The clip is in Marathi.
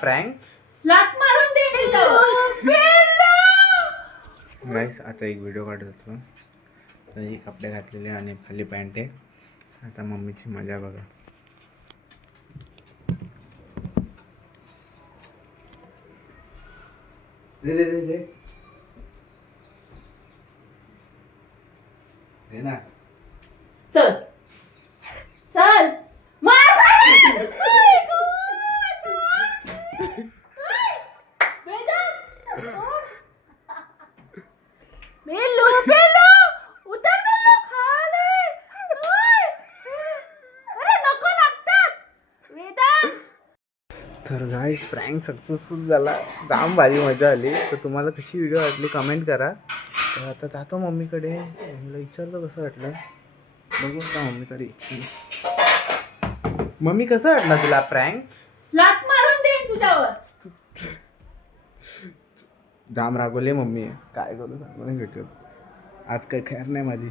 प्रँक लात मारून दे गाईस. आता एक व्हिडिओ काढत होतो. तर ही कपडे घातलेले आणि खाली पॅन्ट आहे. आता मम्मीची मजा बघा. ना चल चल तर गाईस प्रँक सक्सेसफुल झाला. जाम भारी मजा आली. तर तुम्हाला कशी व्हिडिओ वाटली कमेंट करा. तर आता जातो मम्मीकडे. मम्मीला विचारतो कसं वाटलं. बघू का मम्मी तरी. मम्मी कसं वाटलं तुला प्रँक? लात मारून दे तुझ्यावर. जाम रागवले मम्मी. काय करू सांगू नाही शकत. आज काही खैर नाही माझी.